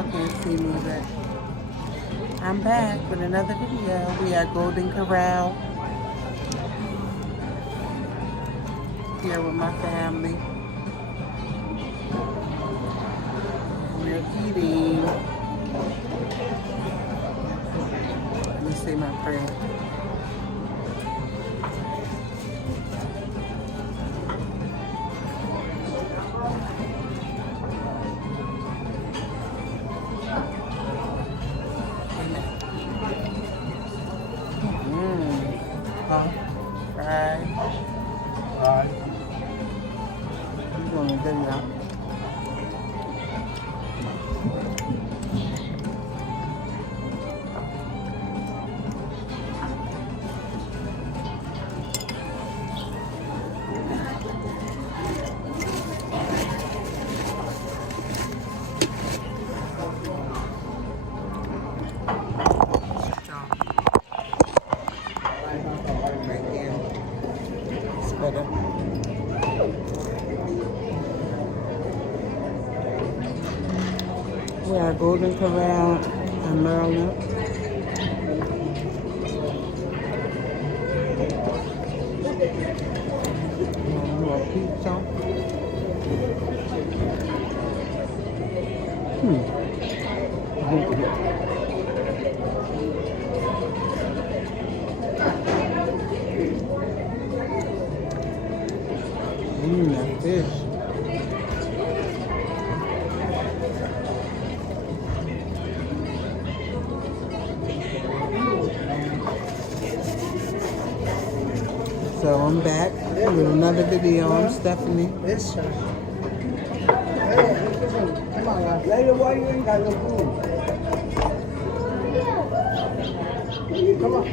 y'all can't see me, but I'm back with another video. We are Golden Corral here with my family. We're eating. Let me say my prayer. Fried. I'm going to get it out. Better. We are Golden Corral in Maryland. More pizza. That fish. So I'm back with another video. I'm Stephanie. Yes, sir. Come on, guys. Later, why you ain't got no food? Come on.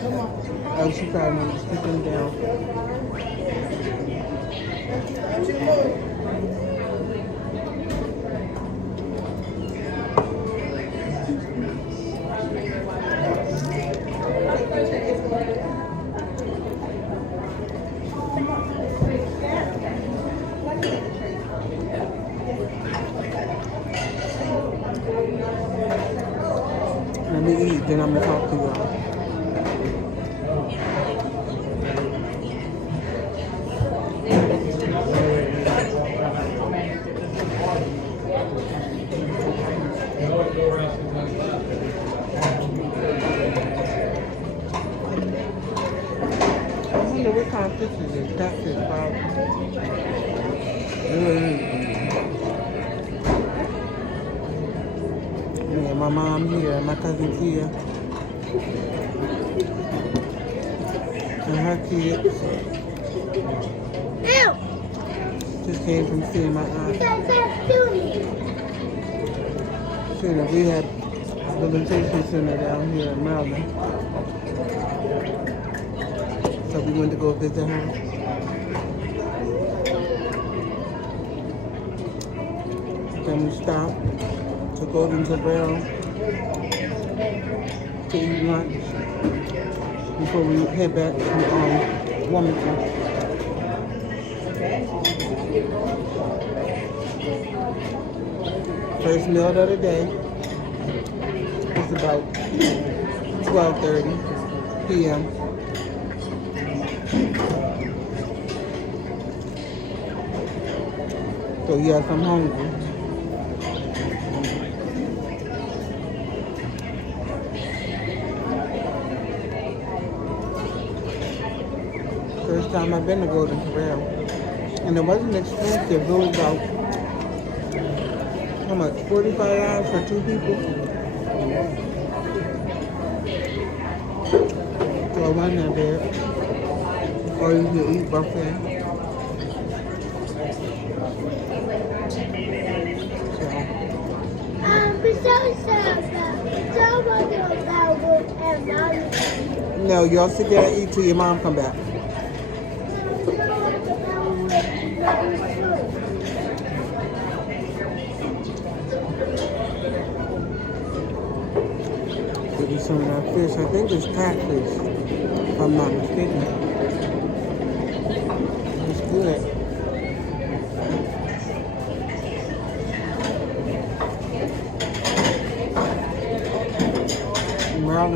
Come on. Oh, she probably wants to stick them down. Let me eat, then I'm gonna talk to y'all. I wonder what kind of fish is this? Catfish, probably. Yeah, my mom here, my cousin Tia, and her kids. Ew. Just came from seeing my aunt. See, the rehabilitation center down here in Maryland. So we went to go visit her. Then we stopped to Golden Corral to eat lunch before we head back to Wilmington. First meal of the day. It's about 12:30 p.m. So yes, I'm hungry. First time I've been to Golden Corral. And it wasn't expensive. It was about, how much, $45 for 2 people? So it wasn't that bad. Or you can eat buffet. No, y'all sit there and eat till your mom come back. Give you some of that fish. I think it's catfish, if I'm not mistaken. It's good.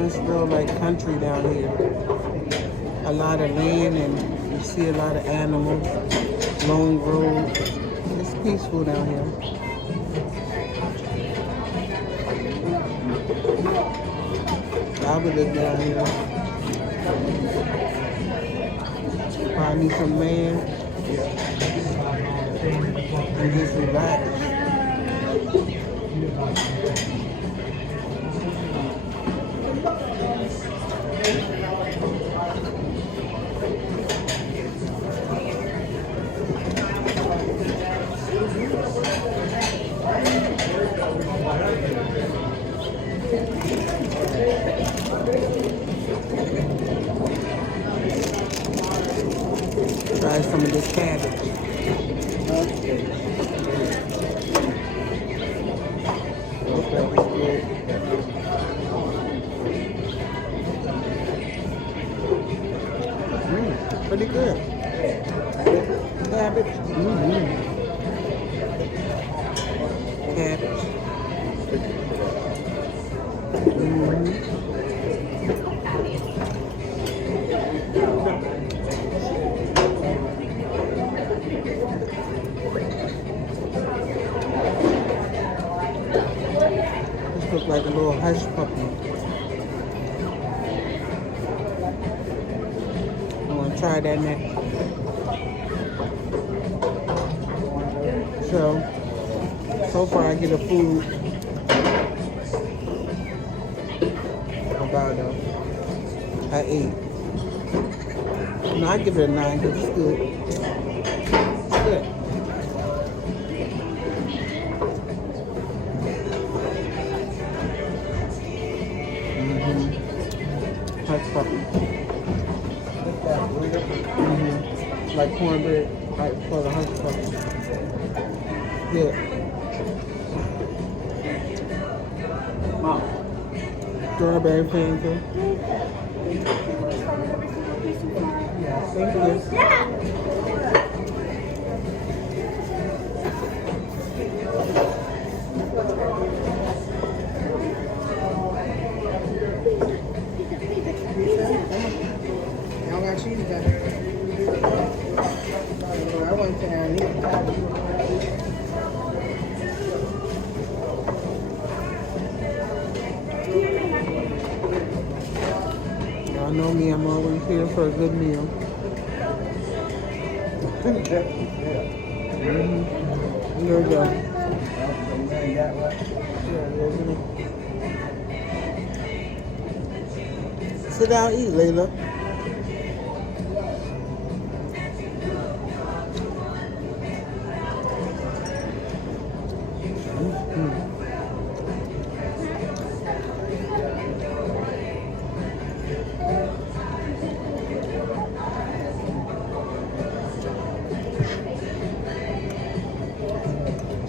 it's real like country down here. A lot of land and you see a lot of animals, long road. It's peaceful down here. I would live down here. Probably need some land and just relax. Try some of this cabbage. Okay. Hope that was good. Pretty good. Cabbage. Cabbage. This looks like a little hush puppy. I'm gonna try that next. So far I get a food about an 8. No, I give it a 9 because it's good. It's good. Hush puppy. Like cornbread, like for the hush puppy. Yeah. Mom. Strawberry pancake. Yeah, thank you. Y'all got cheese back there. I want to eat. Y'all know me, I'm always here for a good meal. Here we go. Sit down, eat, Layla.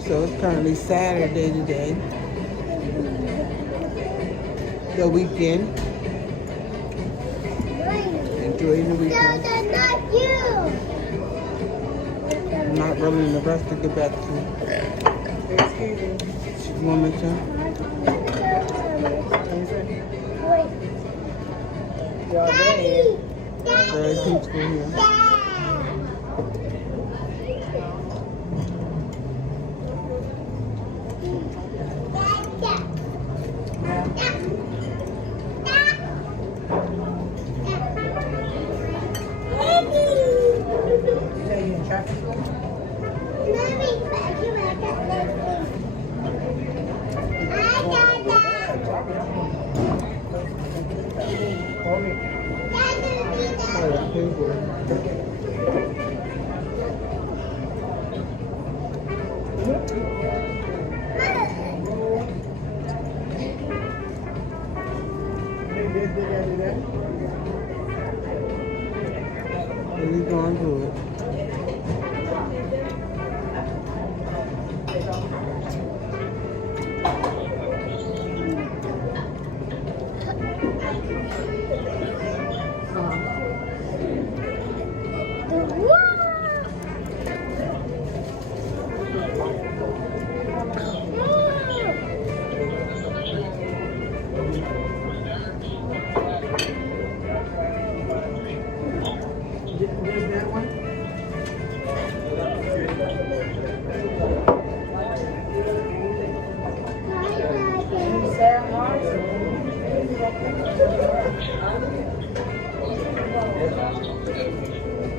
So it's currently Saturday today, the weekend. Enjoying the weekend. I'm not really in the rush to get back to. You want me to? Very peaceful here. He's going to it.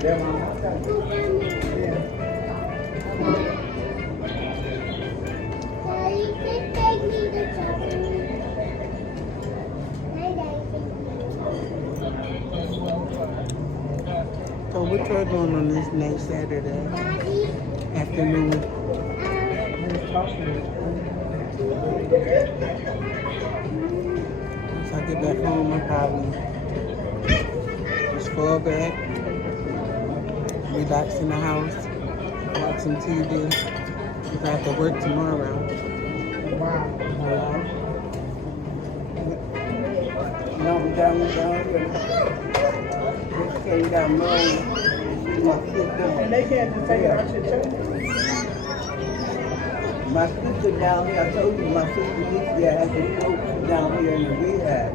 So what y'all doing on this next Saturday afternoon? Once I get back home, I'll probably just fall back, relax in the house, watch some TV. Because I have to work tomorrow. Wow. No, we down here. Just came down Maryland. And they can't just take it out your church. My sister down here, I told you my sister Lisa had to go down here in the rehab.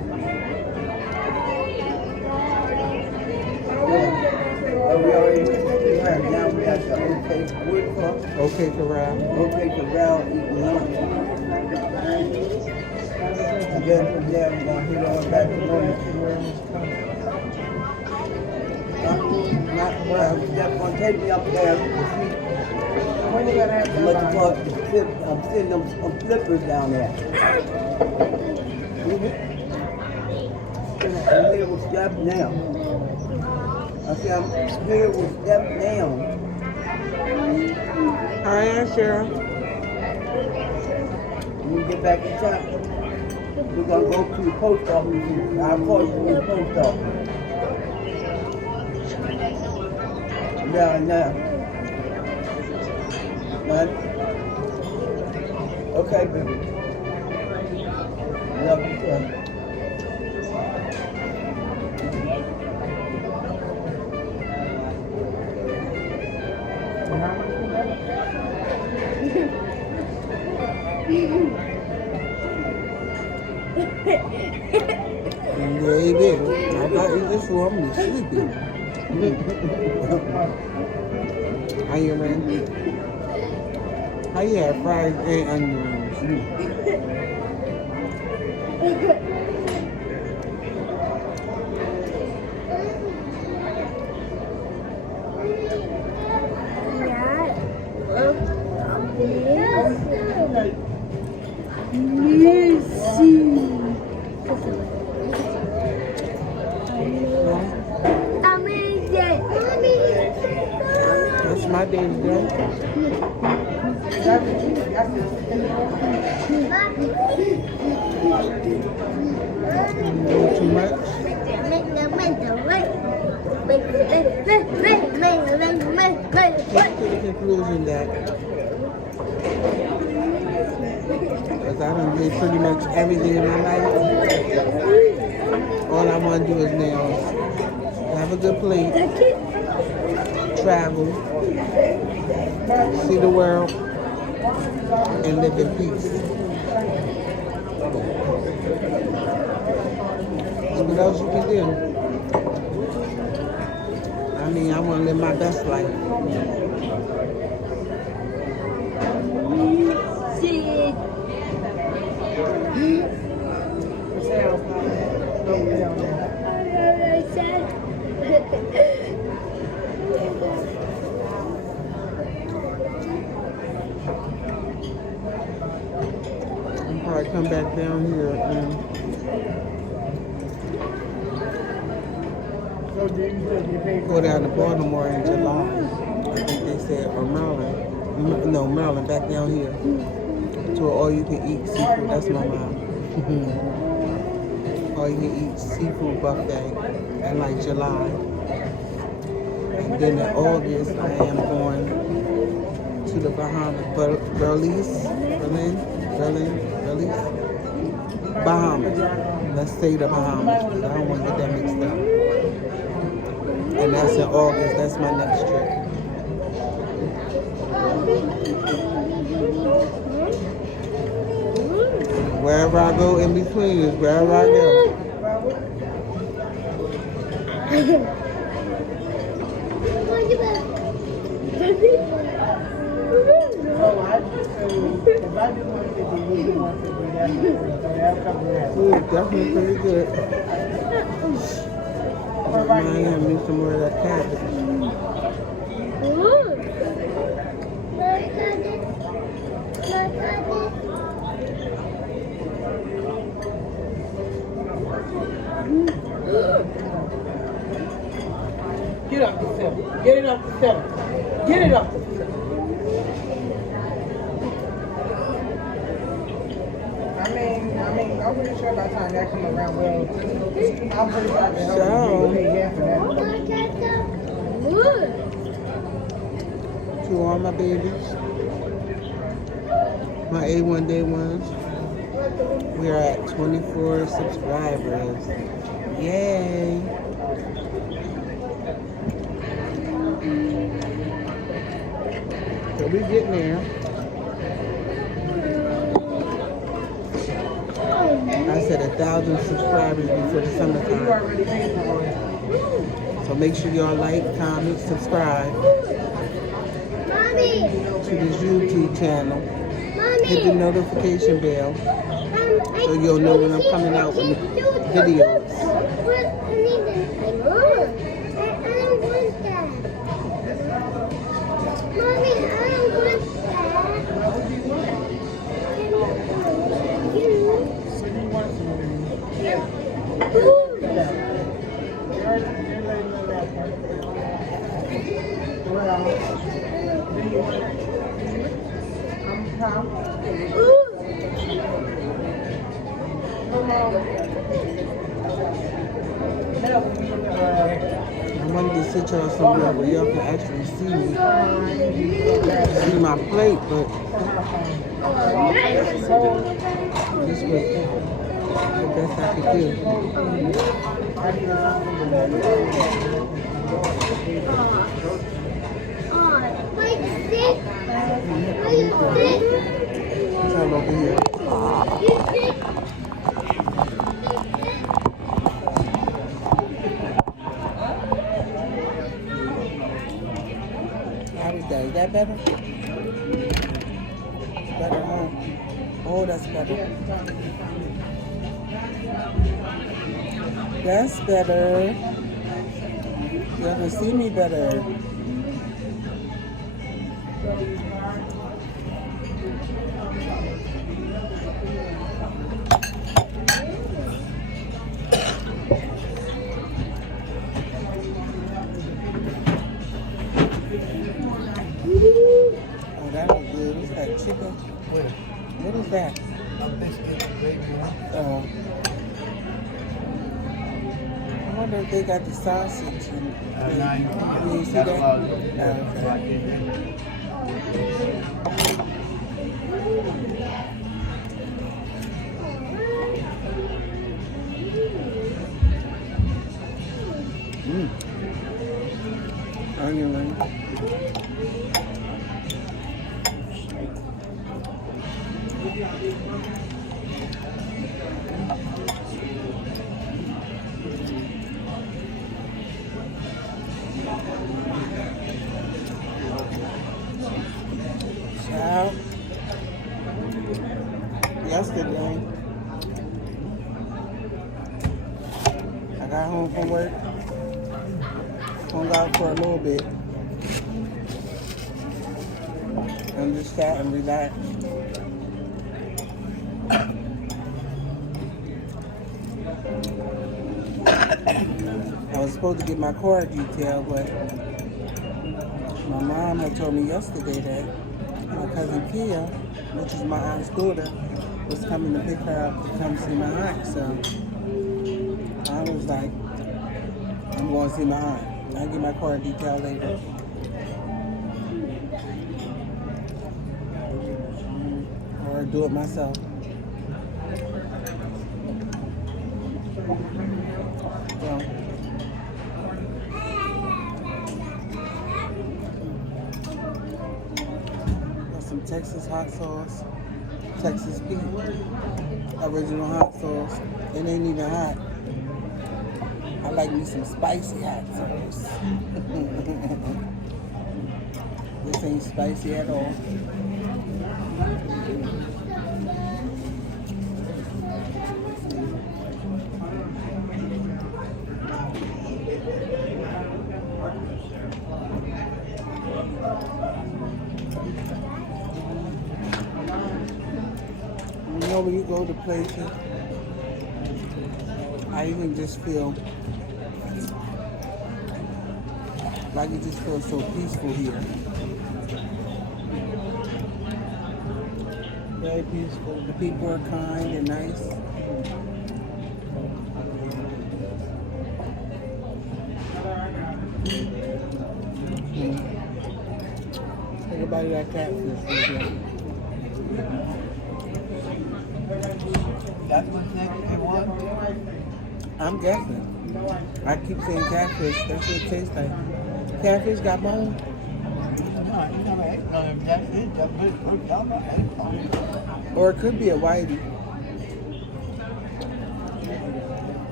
Yeah. We already went to rehab. Now we have to Okay, Corral. Corral, eat lunch. And then from there, we're going to hit on back to Maryland. That's going to take me up there. When you gonna have that? I'm sitting them flippers down there. I'm here with Steph now. I said, I'm here with Steph now. Hi, Asher. When we get back in town, we're going to go to the post office. I'll call you from the post office. Now. What? Okay, baby. Love you, son. Baby, I got to eat this food. I'm sleepy. How you, man? How you have fries and onion rings? That's my day today. Too much. Get to the conclusion that because I done did pretty much everything in my life, all I want to do is now have a good plate, travel, see the world, and live in peace. So what else you can do? I mean, I want to live my best life. I'll probably come back down here and go down to Baltimore in July. I think they said, or Maryland. No, Maryland, back down here. To an all-you-can-eat seafood. That's my mom. All-you-can-eat seafood buffet in like July. And then in August, I am going to the Bahamas. Bahamas. Let's say the Bahamas, because I don't want to get that mixed up. And that's in August. That's my next trip. Wherever I go in between is wherever I go. Food definitely pretty good. Miami, some more of that cabbage. Get it off the shelf. Get it off the shelf. I'm pretty sure by the time that come around, well, I'm pretty sure I can help you pay half of that. To all my babies, my A1 day ones, we are at 24 subscribers. Yay! So we getting there. I said 1,000 subscribers before the summertime. So make sure y'all like, comment, subscribe to this YouTube channel. Hit the notification bell so you'll know when I'm coming out with videos. I wanted to sit y'all somewhere where y'all can actually see me, see my plate, but this was the best I could do. Come over here. How is that? Is that better? Better, huh? Oh, that's better. That's better. Y'all can see me better. Oh, that was good. What's that, chicken? What is that? I wonder if they got the sausage. You see that? Onion ring. Child. Yesterday, I got home from work, hung out for a little bit, and just sat and relaxed. I was supposed to get my car detailed, but my mom had told me yesterday that my cousin Kia, which is my aunt's daughter, was coming to pick her up to come see my aunt. So I was like, I'm going to see my aunt. I'll get my car detailed later. Or do it myself. So, some Texas hot sauce, Texas Pete, original hot sauce. It ain't even hot. I like me some spicy hot sauce. This ain't spicy at all. You know, when you go to places, I even just feel Like it just feels so peaceful here. Very peaceful. The people are kind and nice. Everybody got catfish. That's what they want. I'm guessing. I keep saying catfish. That's what it tastes like. Catfish got bone? No, you never ate none. That's it. That's it. Y'all never ate none. Or it could be a whitey.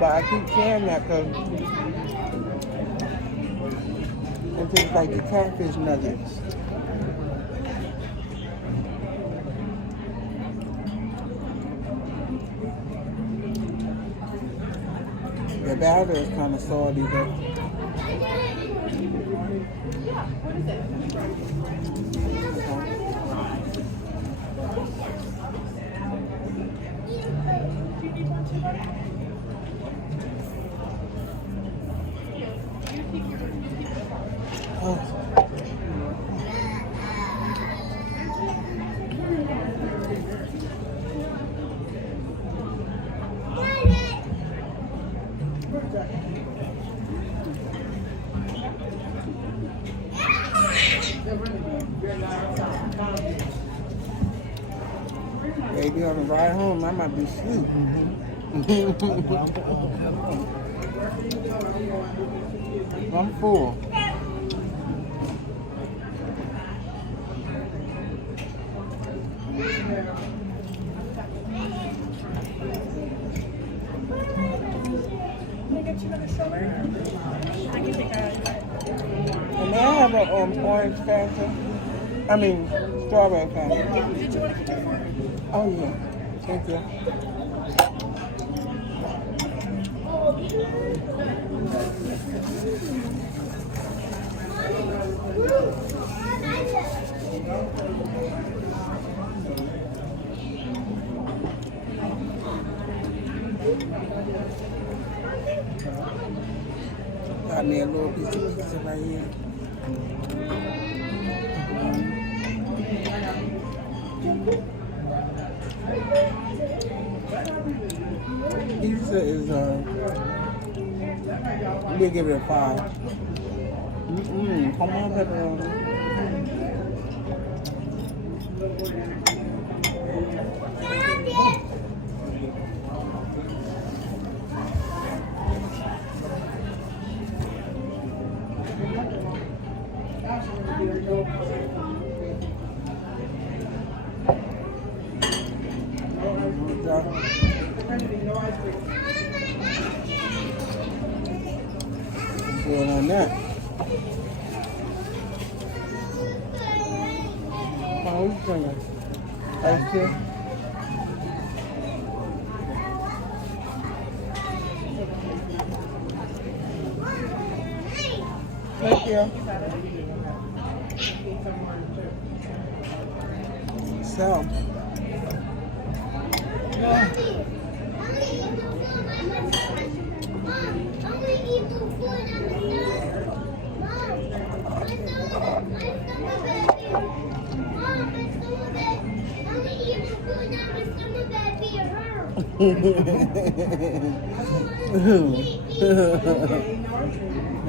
But I keep saying that because it tastes like the catfish nuggets. The batter is kind of salty, but oh. Baby, on the ride home, I might be asleep. I'm full. And may I have an orange Fanta? I mean, strawberry Fanta. Did you want to keep it for? Oh, yeah. Thank you. Got me a little piece of pizza right here. Pizza is, I'm gonna give it a 5. Come on, pepperoni. Good on that. Oh, what you drinking? Ice tea? Thank you. So.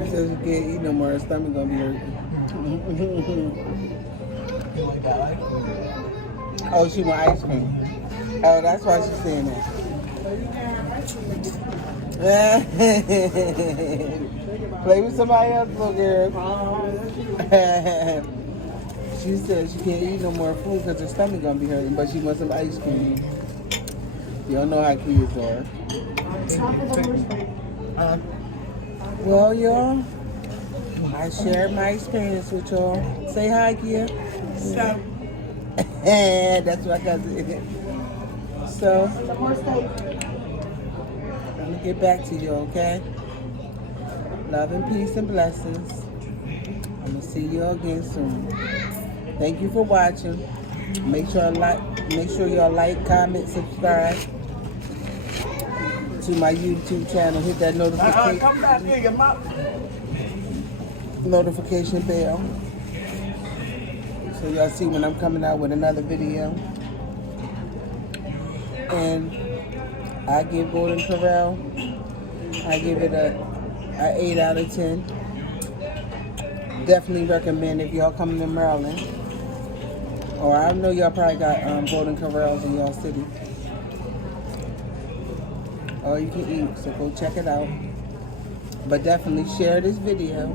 Says you can't eat no more, her stomach gonna be hurting. Oh, she want ice cream. Oh, that's why she's saying that. Play with somebody else, little girl. She said she can't eat no more food because her stomach gonna be hurting, but she wants some ice cream. You don't know how kids are. Well, y'all, I shared my experience with y'all. Say hi, Kia. So, that's what I got to do. So, let me get back to you, okay? Love and peace and blessings. I'm gonna see you again soon. Thank you for watching. Make sure y'all like, comment, subscribe to my YouTube channel. Hit that notification Come back here, your mouth. notification bell so y'all see when I'm coming out with another video. And I give Golden Corral, I give it a 8 out of 10. Definitely recommend if y'all coming to Maryland, or I know y'all probably got Golden Corrals in y'all city. All you can eat, so go check it out. But definitely share this video,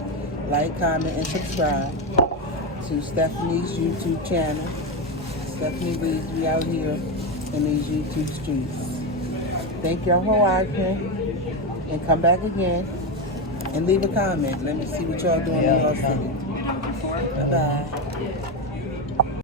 like, comment, and subscribe to Stephanie's YouTube channel. Stephanie Reeves, we out here in these YouTube streets. Thank y'all for watching, and come back again and leave a comment. Let me see what y'all doing in your city. Bye-bye.